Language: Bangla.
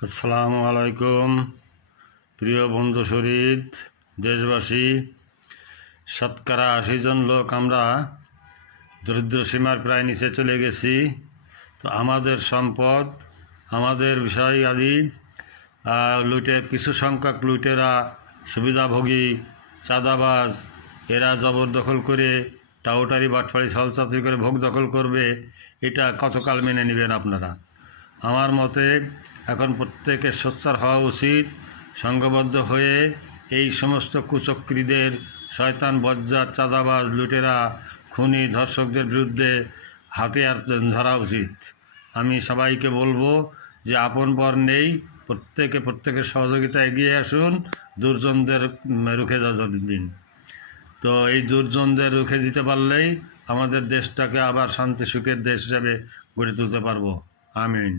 আসসালামু আলাইকুম প্রিয় বন্ধু শহীদ দেশবাসী। 80% লোক আমরা দরিদ্র সীমার প্রায় নিচে চলে গেছি। তো আমাদের সম্পদ, আমাদের বিষয় আদি লুটে কিছু সংখ্যক লুটেরা, সুবিধাভোগী, চাঁদাবাজ এরা জবরদখল করে টাউটারি বাটফারি ছলচাতুরি করে ভোগ দখল করবে। এটা কতকাল মেনে নেবেন আপনারা? আমার মতে এখন প্রত্যেকের সোচ্চার হওয়া উচিত, সংঘবদ্ধ হয়ে এই সমস্ত কুচক্রীদের, শয়তান বজ্জাত, চাঁদাবাজ, লুটেরা, খুনি, ধর্ষকদের বিরুদ্ধে হাতিয়ার ধরা উচিত। আমি সবাইকে বলবো যে আপন পর নেই, প্রত্যেকের সহযোগিতা এগিয়ে আসুন, দুর্জনদের রুখে দিন। তো এই দুর্জনদের রুখে দিতে পারলেই আমাদের দেশটাকে আবার শান্তি সুখের দেশ হিসাবে গড়ে তুলতে পারবো। আমিন।